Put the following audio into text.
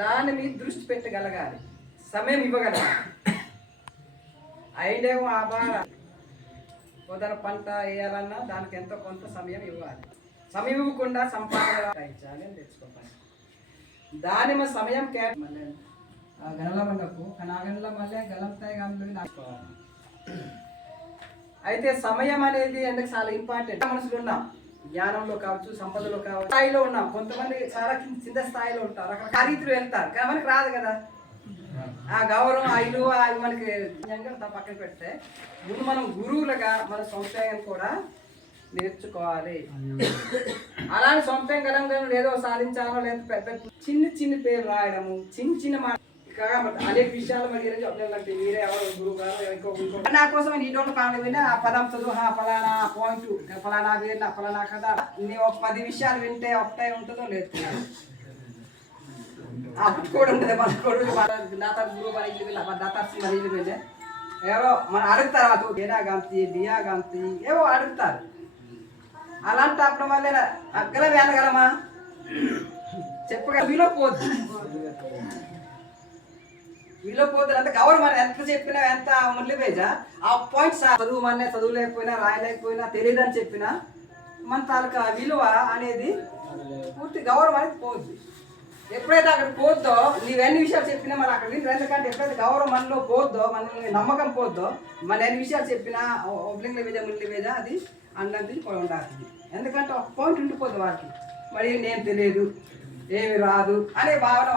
దాని మీద దృష్టి పెట్టగలగాలి, సమయం ఇవ్వగలగాలి. అయినేమో ఆ బాధ పొదల పంట వేయాలన్నా దానికి ఎంతో కొంత సమయం ఇవ్వాలి. సమయం ఇవ్వకుండా సంపాదన ఇచ్చాలి అని తెచ్చుకోవాలి. దాని సమయం మళ్ళీ గనల మండకు కానీ ఆ గనల మళ్ళీ గలంతాయి గమలు నాటుకోవాలి. అయితే సమయం అనేది ఎందుకు చాలా ఇంపార్టెంట్. మనుషులు ఉన్నాం, జ్ఞానంలో కావచ్చు, సంపదలో కావచ్చు, స్థాయిలో ఉన్నాం. కొంతమంది చాలా కింద స్థాయిలో ఉంటారు, అక్కడ ఖరీదులు వెళ్తారు కానీ మనకి రాదు కదా ఆ గౌరవం, ఆ ఇలువ. అవి మనకి పక్కన పెడితే ముందు మనం గురువులుగా మన సొంతంగా కూడా నేర్చుకోవాలి. అలాంటి సొంతం గలంగా ఏదో సాధించాలో లేదా పెద్ద చిన్న పేరు రాయడము, చిన్న మాట అనేక విషయాలు మరి మీరే ఎవరు గురువు గారు నా కోసం నీటోళ్ళు పాలన విన్నా ఆ పదం చదువు ఫలానా పాయింట్ ఫలానా వేరు ఫలానా కదా నీ 10 విషయాలు వింటే ఒకటే ఉంటుందో లేదు అప్పుడు కూడా ఉంటుంది. మన కొడుకు దాత గురువు మన ఇల్లు వెళ్ళి దాతార్సి మన ఇల్లు వెళ్ళే ఎవరో మనం అడుగుతారు, డేనా గాంతి బియా గాంతి ఏవో అడుగుతారు. అలాంటప్పుడు మళ్ళీ అగ్గల వేనగలమా చెప్పగల వీలో పోద్దు అంత గవర్నమెంట్ ఎంత చెప్పినా ఎంత మురళిబేజా ఆ పాయింట్స్ చదువు మన చదువులేకపోయినా రాయలేకపోయినా తెలియదని చెప్పినా మన తాలూకా విలువ అనేది పూర్తి గౌరవానికి పోద్ది. ఎప్పుడైతే అక్కడ పోద్దో నీవెన్ని విషయాలు చెప్పినా మరి అక్కడ వింటారు. ఎందుకంటే ఎప్పుడైతే గౌరవం మనలో పోద్దో, మనల్ని నమ్మకం పోద్దో, మన ఎన్ని విషయాలు చెప్పినా మురళిబేజ అది అన్నది ఉండాలి. ఎందుకంటే ఒక పాయింట్ ఉండిపోద్ది వారికి, మరి నేను తెలియదు ఏమి రాదు అనే భావన